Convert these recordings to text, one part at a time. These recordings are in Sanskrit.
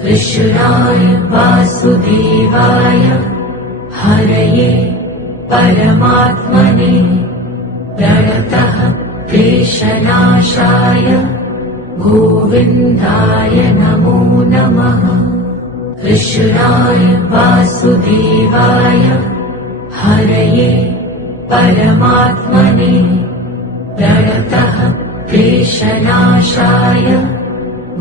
कृष्णाय वासुदेवाय हरये परमात्मने प्रणतः क्लेशनाशाय गोविन्दाय नमो नमः। कृष्णाय वासुदेवाय हरये परमात्मने प्रणतः क्लेशनाशाय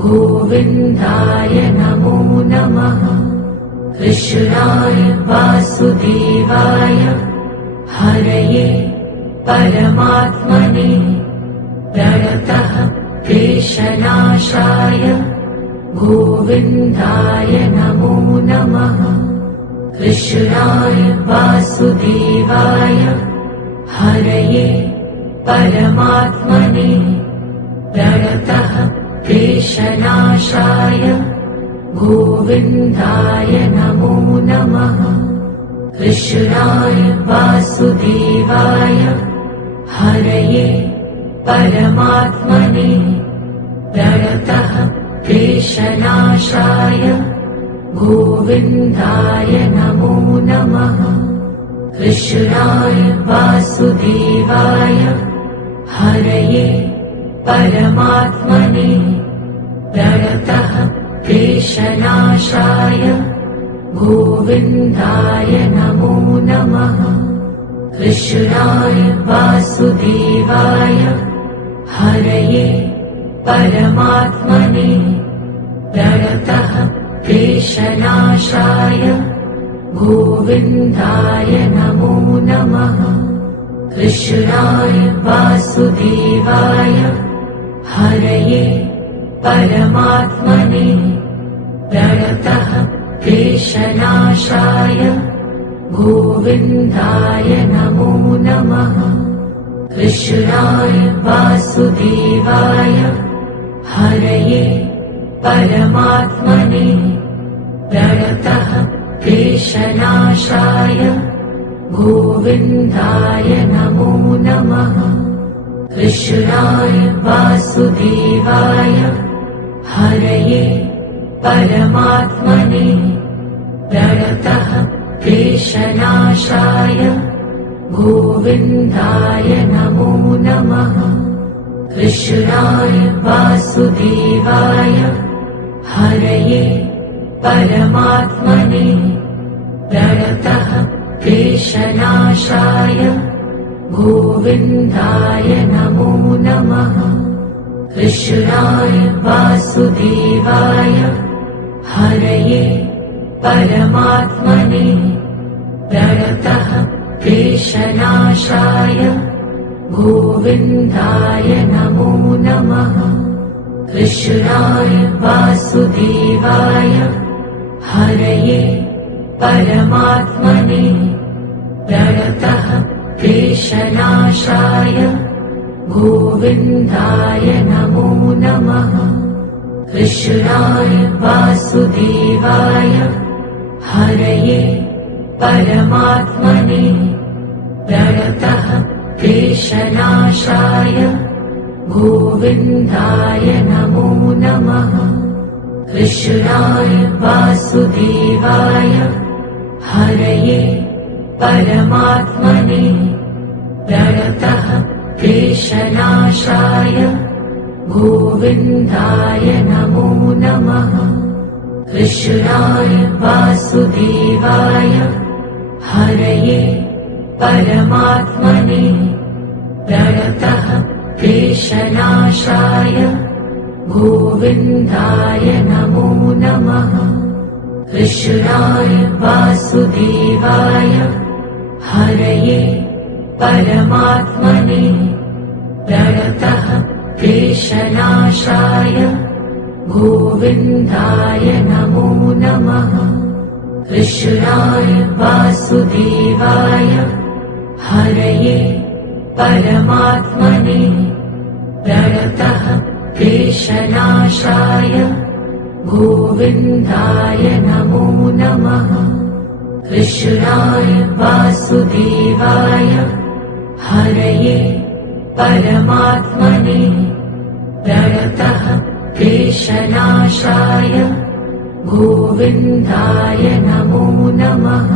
गोविन्दाय नमो नमः। कृष्णाय वासुदेवाय हरये परमात्मने प्रणतः क्लेशनाशाय गोविन्दाय नमो नमः। कृष्णाय वासुदेवाय हरये परमात्मने प्रणतः क्लेशनाशाय गोविन्दाय नमो नमः। कृष्णाय वासुदेवाय हरये परमात्मने प्रणतः क्लेशनाशाय गोविन्दाय नमो नमः। कृष्णाय वासुदेवाय हरये परमात्मने प्रणतः क्लेशनाशाय गोविन्दाय नमो नमः। कृष्णाय वासुदेवाय हरये परमात्मने प्रणतः क्लेशनाशाय गोविन्दाय नमो नमः। कृष्णाय वासुदेवाय हरये परमात्मने प्रणतः क्लेशनाशाय गोविन्दाय नमो नमः। कृष्णाय वासुदेवाय हरये परमात्मने प्रणतः क्लेशनाशाय गोविन्दाय नमो नमः। कृष्णाय वासुदेवाय हरये परमात्मने प्रणतः क्लेशनाशाय गोविन्दाय नमो नमः। कृष्णाय वासुदेवाय हरये परमात्मने प्रणतः क्लेशनाशाय गोविन्दाय नमो नमः। कृष्णाय वासुदेवाय हरये परमात्मने प्रणतः क्लेशनाशाय गोविन्दाय नमो नमः। कृष्णाय वासुदेवाय हरये परमात्मने प्रणतः क्लेशनाशाय गोविन्दाय नमो नमः। कृष्णाय वासुदेवाय हरये परमात्मने प्रणतः क्लेशनाशाय गोविन्दाय नमो नमः। कृष्णाय वासुदेवाय हरये परमात्मने प्रणतः क्लेशनाशाय गोविन्दाय नमो नमः। कृष्णाय वासुदेवाय हरये परमात्मने प्रणतः क्लेशनाशाय गोविन्दाय नमो नमः। कृष्णाय वासुदेवाय हरये परमात्मने प्रणतः क्लेशनाशाय गोविन्दाय नमो नमः। कृष्णाय वासुदेवाय हरये परमात्मने प्रणतः क्लेशनाशाय गोविन्दाय नमो नमः। कृष्णाय वासुदेवाय हरये परमात्मने प्रणतः क्लेशनाशाय गोविन्दाय नमो नमः।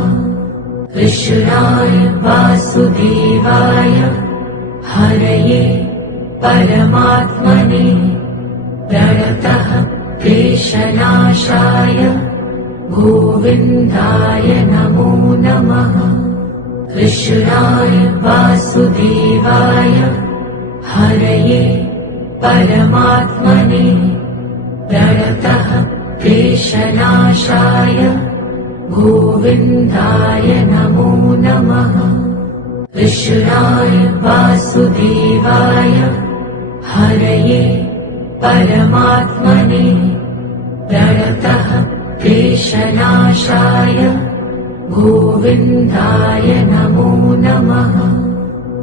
कृष्णाय वासुदेवाय हरये परमात्मने प्रणतः क्लेशनाशाय गोविन्दाय नमो नमः। कृष्णाय वासुदेवाय हरये परमात्मने प्रणतः क्लेशनाशाय गोविन्दाय नमो नमः। कृष्णाय वासुदेवाय हरये परमात्मने प्रणतः क्लेशनाशाय गोविन्दाय नमो नमः।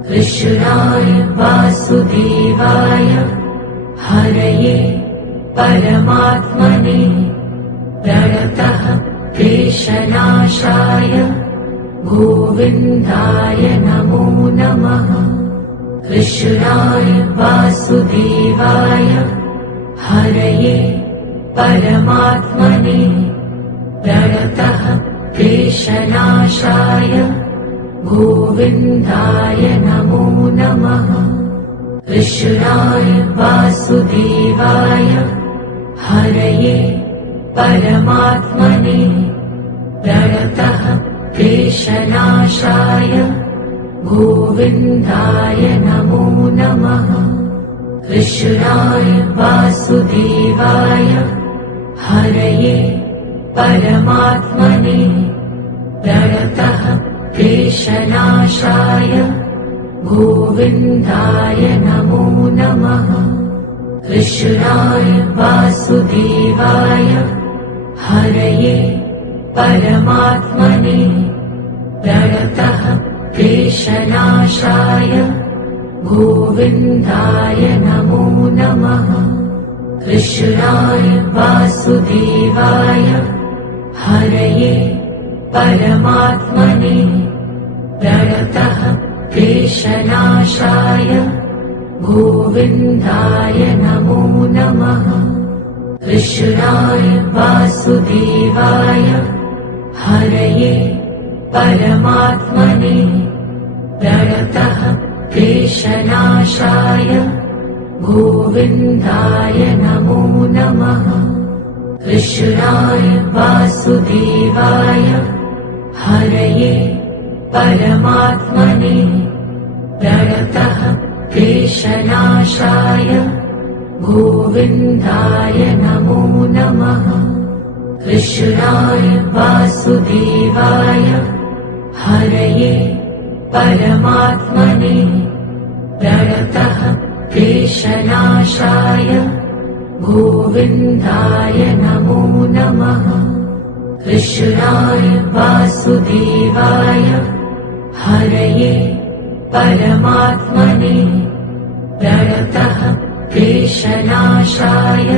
कृष्णाय वासुदेवाय हरये परमात्मने प्रणतः क्लेशनाशाय गोविन्दाय नमो नमः। कृष्णाय वासुदेवाय हरये परमात्मने प्रणतः क्लेशनाशाय गोविन्दाय नमो नमः। कृष्णाय वासुदेवाय हरये परमात्मने प्रणतः क्लेशनाशाय गोविन्दाय नमो नमः। कृष्णाय वासुदेवाय हरये परमात्मने प्रणतः क्लेशनाशाय गोविन्दाय नमो नमः। कृष्णाय वासुदेवाय हरये परमात्मने प्रणतः क्लेशनाशाय गोविन्दाय नमो नमः। कृष्णाय वासुदेवाय हरये परमात्मने प्रणतः क्लेशनाशाय गोविन्दाय नमो नमः। कृष्णाय वासुदेवाय हरये परमात्मने प्रणतः क्लेशनाशाय गोविन्दाय नमो नमः। कृष्णाय वासुदेवाय हरये परमात्मने प्रणतः क्लेशनाशाय गोविन्दाय नमो नमः। कृष्णाय वासुदेवाय हरये परमात्मने प्रणतः क्लेशनाशाय गोविन्दाय नमो नमः। कृष्णाय वासुदेवाय हरये परमात्मने प्रणतः क्लेशनाशाय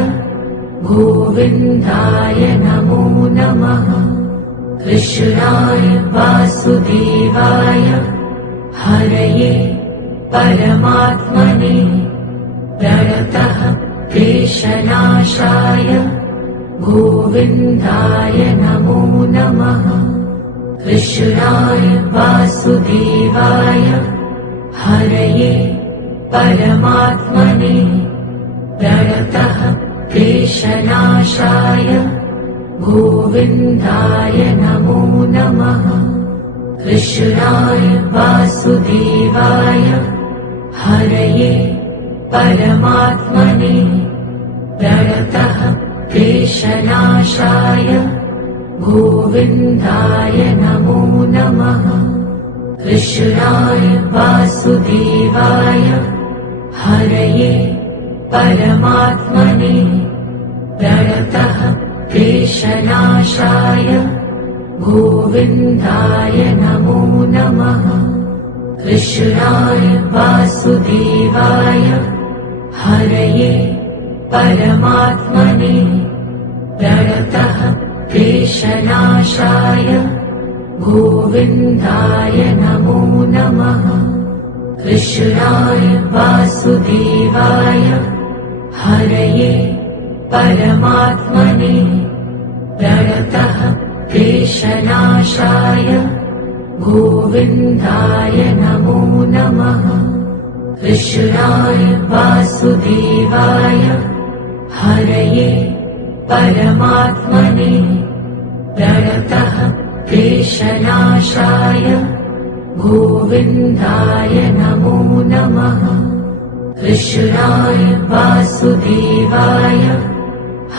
गोविन्दाय नमो नमः। कृष्णाय वासुदेवाय हरये परमात्मने प्रणतः क्लेशनाशाय गोविन्दाय नमो नमः। कृष्णाय वासुदेवाय हरये परमात्मने प्रणतः क्लेशनाशाय गोविन्दाय नमो नमः। कृष्णाय वासुदेवाय हरये परमात्मने प्रणतः क्लेशनाशाय गोविन्दाय नमो नमः। कृष्णाय वासुदेवाय हरये परमात्मने प्रणतः क्लेशनाशाय गोविन्दाय नमो नमः। कृष्णाय वासुदेवाय हरये परमात्मने प्रणतः क्लेशनाशाय गोविन्दाय नमो नमः। कृष्णाय वासुदेवाय हरये परमात्मने प्रणतः क्लेशनाशाय गोविन्दाय नमो नमः। कृष्णाय वासुदेवाय हरये परमात्मने प्रणतः क्लेशनाशाय गोविन्दाय नमो नमः। कृष्णाय वासुदेवाय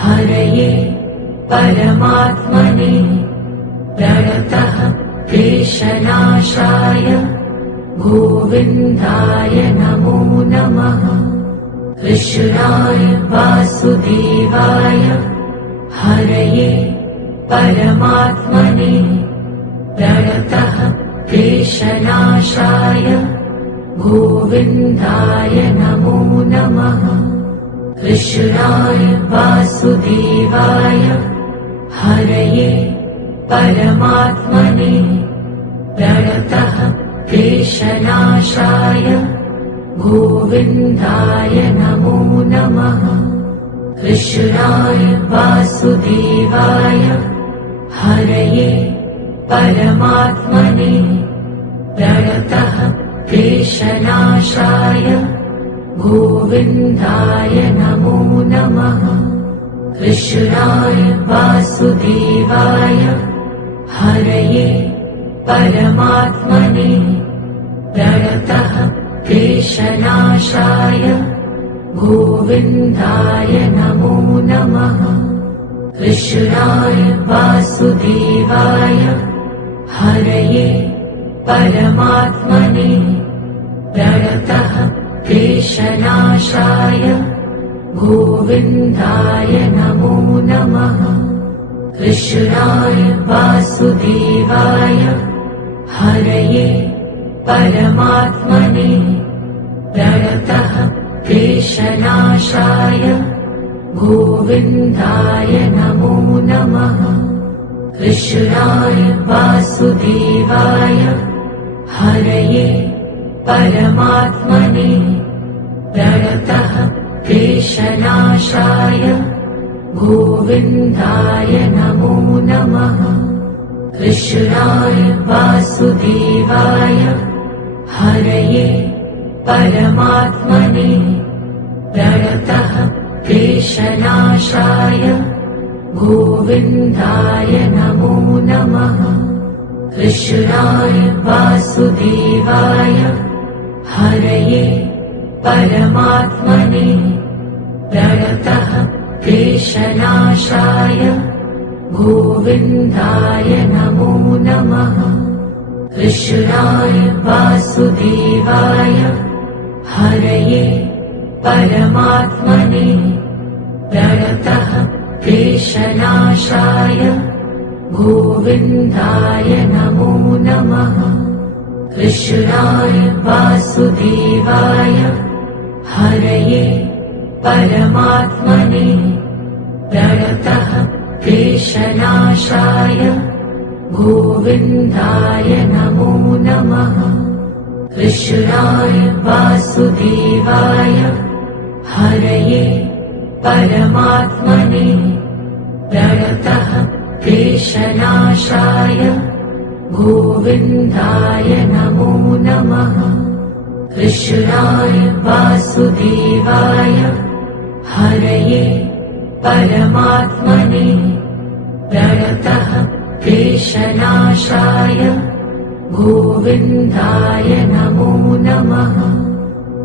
हरये परमात्मने प्रणतः क्लेशनाशाय गोविन्दाय नमो नमः। कृष्णाय वासुदेवाय हरये परमात्मने प्रणतः क्लेशनाशाय गोविन्दाय नमो नमः। कृष्णाय वासुदेवाय हरये परमात्मने प्रणतः क्लेशनाशाय गोविन्दाय नमो नमः। कृष्णाय वासुदेवाय हरये परमात्मने प्रणतः क्लेशनाशाय गोविन्दाय नमो नमः। कृष्णाय वासुदेवाय हरये परमात्मने प्रणतः क्लेशनाशाय गोविन्दाय नमो नमः। कृष्णाय वासुदेवाय हरये परमात्मने प्रणतः क्लेशनाशाय गोविन्दाय नमो नमः। कृष्णाय वासुदेवाय हरये परमात्मने प्रणतः क्लेशनाशाय गोविन्दाय नमो नमः। कृष्णाय वासुदेवाय हरये परमात्मने प्रणतः क्लेशनाशाय गोविन्दाय नमो नमः। कृष्णाय वासुदेवाय हरये परमात्मने प्रणतः क्लेशनाशाय गोविन्दाय नमो नमः। कृष्णाय वासुदेवाय हरये परमात्मने प्रणतः क्लेशनाशाय गोविन्दाय नमो नमः। कृष्णाय वासुदेवाय हरये परमात्मने प्रणतः क्लेशनाशाय गोविन्दाय नमो नमः। कृष्णाय वासुदेवाय हरये परमात्मने प्रणतः क्लेशनाशाय गोविन्दाय नमो नमः। कृष्णाय वासुदेवाय हरये परमात्मने प्रणतः क्लेशनाशाय गोविन्दाय नमो नमः। कृष्णाय वासुदेवाय हरये परमात्मने प्रणतः क्लेशनाशाय गोविन्दाय नमो नमः।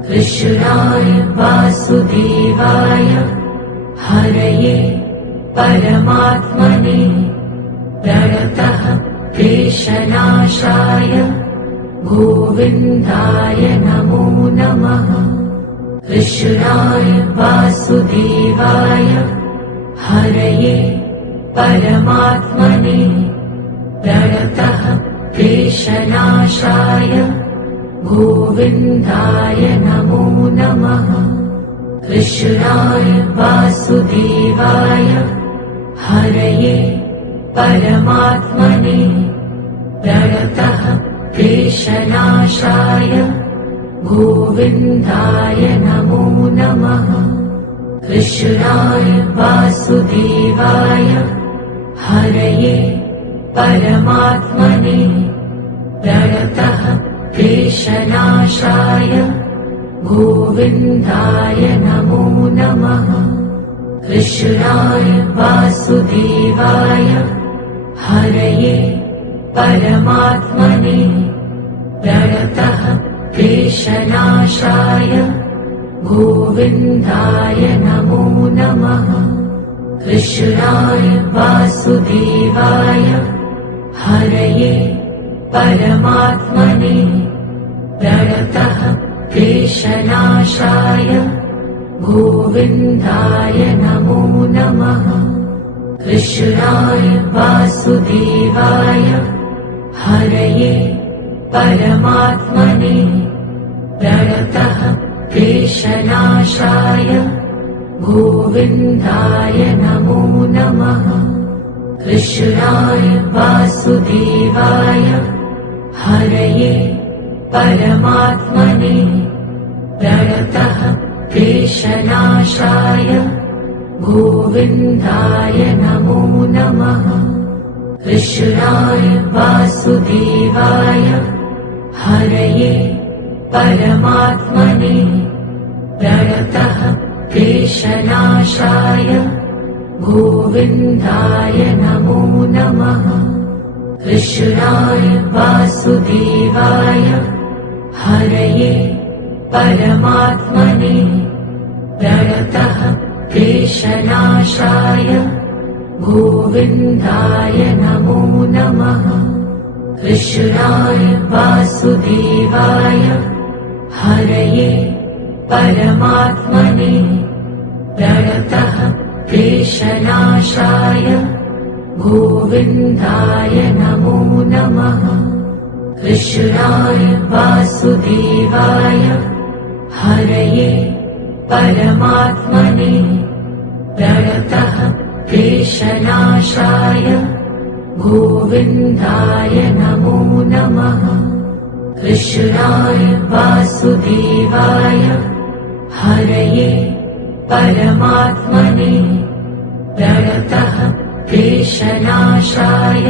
कृष्णाय वासुदेवाय हरये परमात्मने प्रणतः क्लेशनाशाय गोविन्दाय नमो नमः। कृष्णाय वासुदेवाय हरये परमात्मने प्रणतः क्लेशनाशाय गोविन्दाय नमो नमः। कृष्णाय वासुदेवाय हरये परमात्मने प्रणतः क्लेशनाशाय गोविन्दाय नमो नमः। कृष्णाय वासुदेवाय हरये परमात्मने प्रणतः क्लेशनाशाय गोविन्दाय नमो नमः। कृष्णाय वासुदेवाय हरये परमात्मने प्रणतः क्लेशनाशाय गोविन्दाय नमो नमः। कृष्णाय वासुदेवाय हरये परमात्मने प्रणतः क्लेशनाशाय गोविन्दाय नमो नमः। कृष्णाय वासुदेवाय हरये परमात्मने प्रणतः क्लेशनाशाय गोविन्दाय नमो नमः। कृष्णाय वासुदेवाय हरये परमात्मने प्रणतः क्लेशनाशाय गोविन्दाय नमो नमः। कृष्णाय वासुदेवाय हरये परमात्मने प्रणतः क्लेशनाशाय गोविन्दाय नमो नमः। कृष्णाय वासुदेवाय हरये परमात्मने प्रणतः क्लेशनाशाय गोविन्दाय नमो नमः। कृष्णाय वासुदेवाय हरये परमात्मने प्रणतः क्लेशनाशाय गोविन्दाय नमो नमः। कृष्णाय वासुदेवाय हरये परमात्मने प्रणतः क्लेशनाशाय गोविन्दाय नमो नमः। कृष्णाय वासुदेवाय हरये परमात्मने प्रणतः क्लेशनाशाय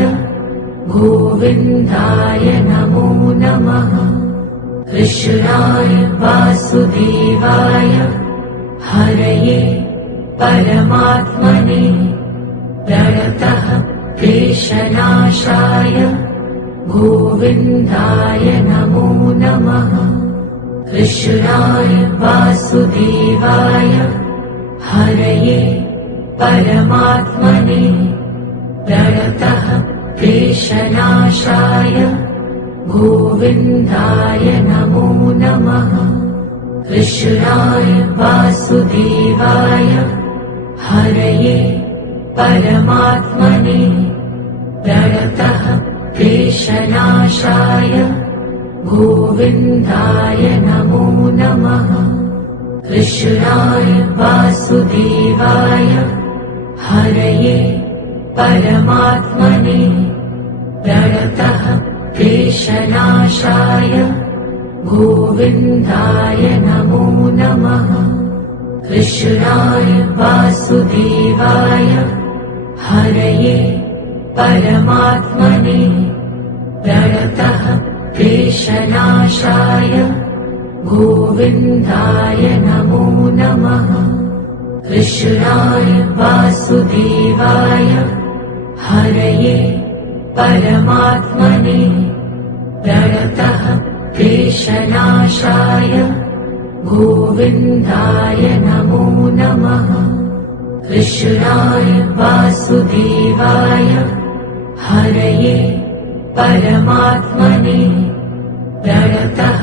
गोविन्दाय नमो नमः। कृष्णाय वासुदेवाय हरये परमात्मने प्रणतः क्लेशनाशाय गोविन्दाय नमो नमः। कृष्णाय वासुदेवाय हरये परमात्मने प्रणतः क्लेशनाशाय गोविन्दाय नमो नमः। कृष्णाय वासुदेवाय हरये परमात्मने प्रणतः क्लेशनाशाय गोविन्दाय नमो नमः। कृष्णाय वासुदेवाय हरये परमात्मने प्रणतः क्लेशनाशाय गोविन्दाय नमो नमः। कृष्णाय वासुदेवाय हरये परमात्मने प्रणतः क्लेशनाशाय गोविन्दाय नमो नमः। कृष्णाय वासुदेवाय हरये परमात्मने प्रणतः क्लेशनाशाय गोविन्दाय नमो नमः। कृष्णाय वासुदेवाय हरये परमात्मने प्रणतः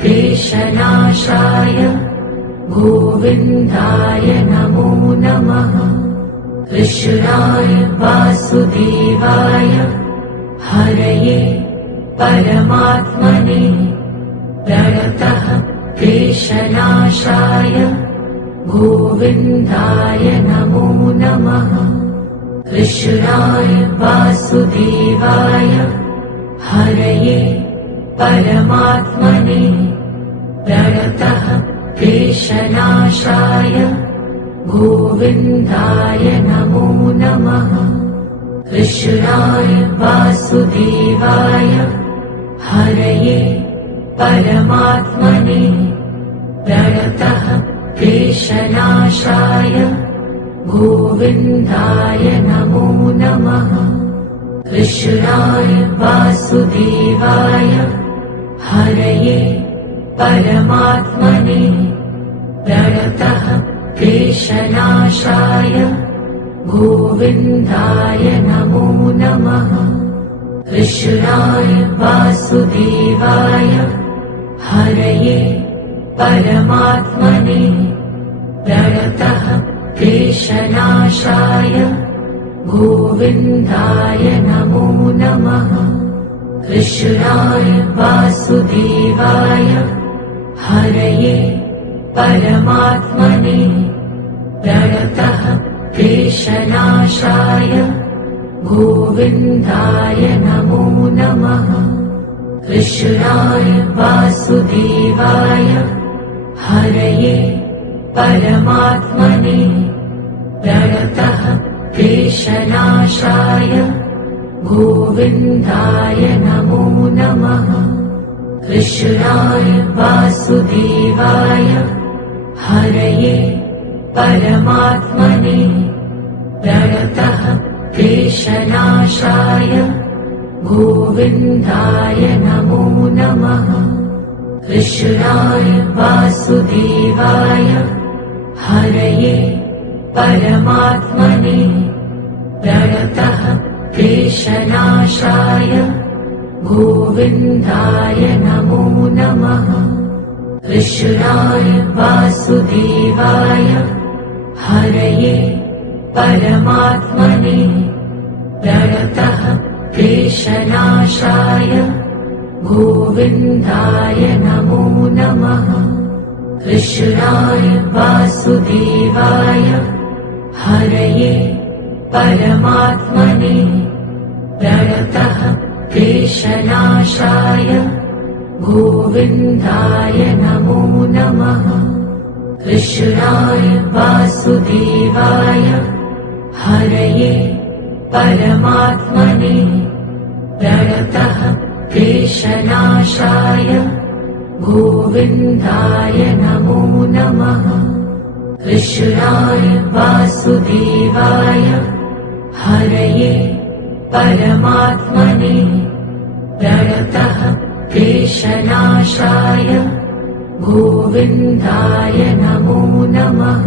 क्लेशनाशाय गोविन्दाय नमो नमः। कृष्णाय वासुदेवाय हरये परमात्मने प्रणतः क्लेशनाशाय गोविन्दाय नमो नमः। कृष्णाय वासुदेवाय हरये परमात्मने प्रणतः क्लेशनाशाय गोविन्दाय नमो नमः। कृष्णाय वासुदेवाय हरये परमात्मने प्रणतः क्लेशनाशाय गोविन्दाय नमो नमः। कृष्णाय वासुदेवाय हरये परमात्मने प्रणतः क्लेशनाशाय गोविन्दाय नमो नमः। कृष्णाय वासुदेवाय हरये परमात्मने प्रणतः क्लेशनाशाय गोविन्दाय नमो नमः। कृष्णाय वासुदेवाय हरये परमात्मने प्रणतः क्लेशनाशाय गोविन्दाय नमो नमः। कृष्णाय वासुदेवाय हरये परमात्मने प्रणतः क्लेशनाशाय गोविन्दाय नमो नमः। कृष्णाय वासुदेवाय हरये परमात्मने प्रणतः क्लेशनाशाय गोविन्दाय नमो नमः। कृष्णाय वासुदेवाय हरये परमात्मने प्रणतः क्लेशनाशाय गोविन्दाय नमो नमः। कृष्णाय वासुदेवाय हरये परमात्मने प्रणतः क्लेशनाशाय गोविन्दाय नमो नमः। कृष्णाय वासुदेवाय हरये परमात्मने प्रणतः क्लेशनाशाय गोविन्दाय नमो नमः। कृष्णाय वासुदेवाय हरये परमात्मने प्रणतः क्लेशनाशाय गोविन्दाय नमो नमः। कृष्णाय वासुदेवाय हरये परमात्मने प्रणतः क्लेशनाशाय गोविन्दाय नमो नमः।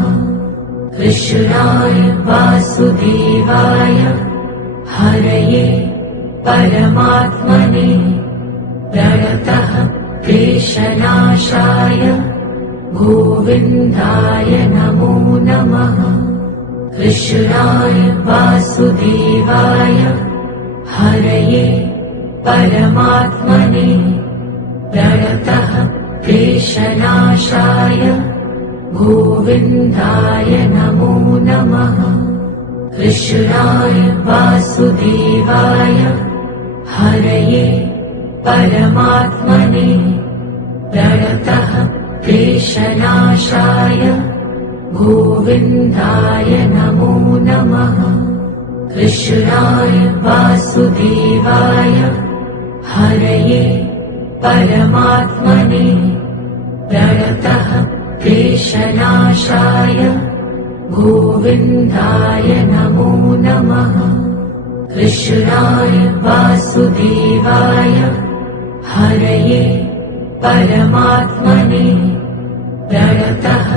कृष्णाय वासुदेवाय हरये परमात्मने प्रणतः क्लेशनाशाय गोविन्दाय नमो नमः। कृष्णाय वासुदेवाय हरये परमात्मने प्रणतः क्लेशनाशाय गोविन्दाय नमो नमः। कृष्णाय वासुदेवाय हरये परमात्मने प्रणतः क्लेशनाशाय गोविन्दाय नमो नमः। कृष्णाय वासुदेवाय हरये परमात्मने प्रणतः क्लेशनाशाय गोविन्दाय नमो नमः। कृष्णाय वासुदेवाय हरये परमात्मने प्रणतः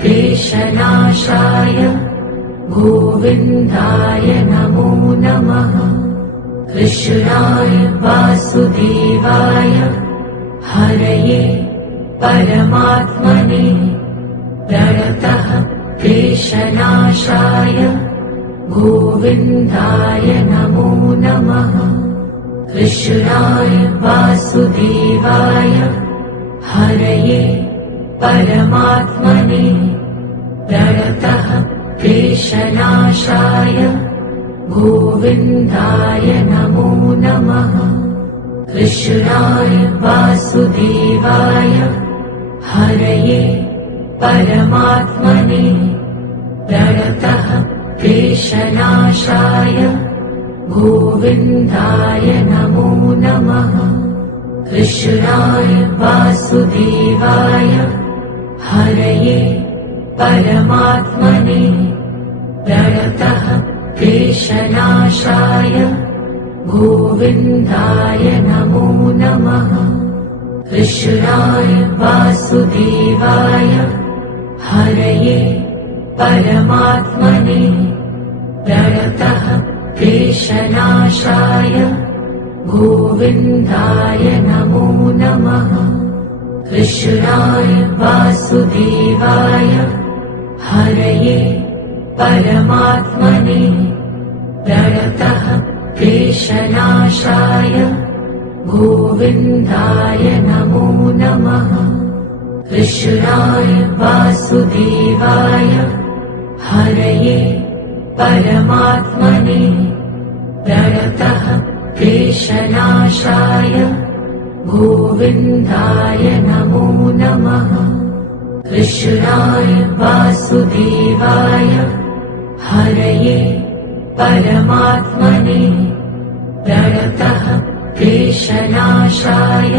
क्लेशनाशाय गोविन्दाय नमो नमः। कृष्णाय वासुदेवाय हरये परमात्मने प्रणतः क्लेशनाशाय गोविन्दाय नमो नमः। कृष्णाय वासुदेवाय हरये परमात्मने प्रणतः क्लेशनाशाय गोविन्दाय नमो नमः। कृष्णाय वासुदेवाय हरये परमात्मने प्रणतः क्लेशनाशाय गोविन्दाय नमो नमः। कृष्णाय वासुदेवाय हरये परमात्मने प्रणतः क्लेशनाशाय गोविन्दाय नमो नमः। कृष्णाय वासुदेवाय हरये परमात्मने प्रणतः क्लेशनाशाय गोविन्दाय नमो नमः। कृष्णाय वासुदेवाय हरये परमात्मने प्रणतः क्लेशनाशाय गोविन्दाय नमो नमः। कृष्णाय वासुदेवाय हरये परमात्मने प्रणतः क्लेशनाशाय गोविन्दाय नमो नमः। कृष्णाय वासुदेवाय हरये परमात्मने प्रणतः क्लेशनाशाय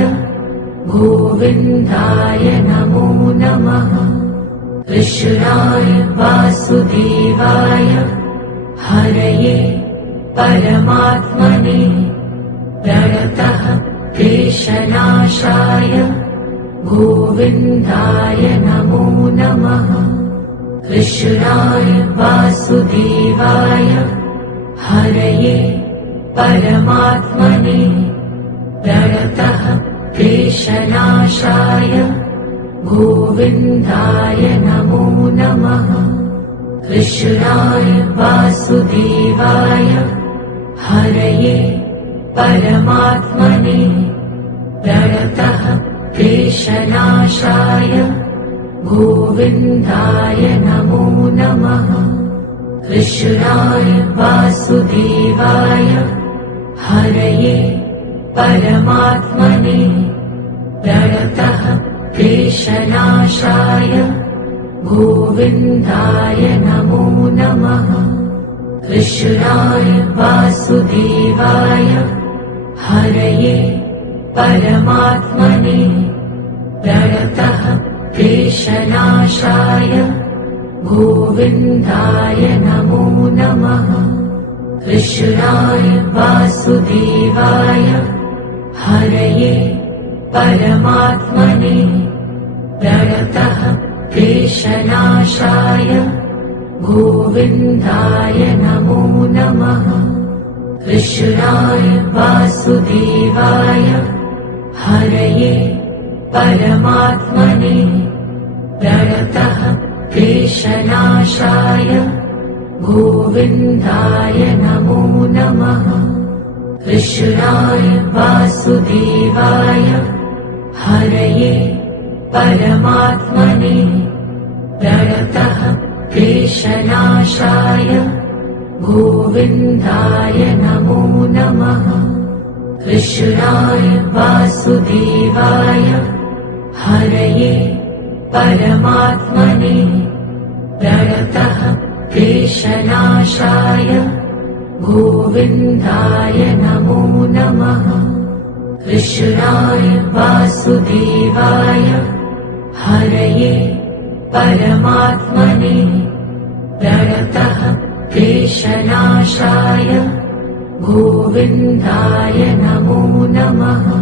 गोविन्दाय नमो नमः। कृष्णाय वासुदेवाय हरये परमात्मने प्रणतः क्लेशनाशाय गोविन्दाय नमो नमः। कृष्णाय वासुदेवाय हरये परमात्मने प्रणतः क्लेशनाशाय गोविन्दाय नमो नमः। कृष्णाय वासुदेवाय हरये परमात्मने प्रणतः क्लेशनाशाय गोविन्दाय नमो नमः। कृष्णाय वासुदेवाय हरये परमात्मने प्रणतः क्लेशनाशाय गोविन्दाय नमो नमः। कृष्णाय वासुदेवाय हरये परमात्मने प्रणतः क्लेशनाशाय गोविन्दाय नमो नमः। कृष्णाय वासुदेवाय हरये परमात्मने प्रणतः क्लेशनाशाय गोविन्दाय नमो नमः। कृष्णाय वासुदेवाय हरये परमात्मने प्रणतः क्लेशनाशाय गोविन्दाय नमो नमः। कृष्णाय वासुदेवाय हरये परमात्मने प्रणतः क्लेशनाशाय गोविन्दाय नमो नमः। कृष्णाय वासुदेवाय हरये परमात्मने प्रणतः क्लेशनाशाय गोविन्दाय नमो नमः। कृष्णाय वासुदेवाय हरये परमात्मने प्रणतः क्लेशनाशाय गोविन्दाय नमो नमः।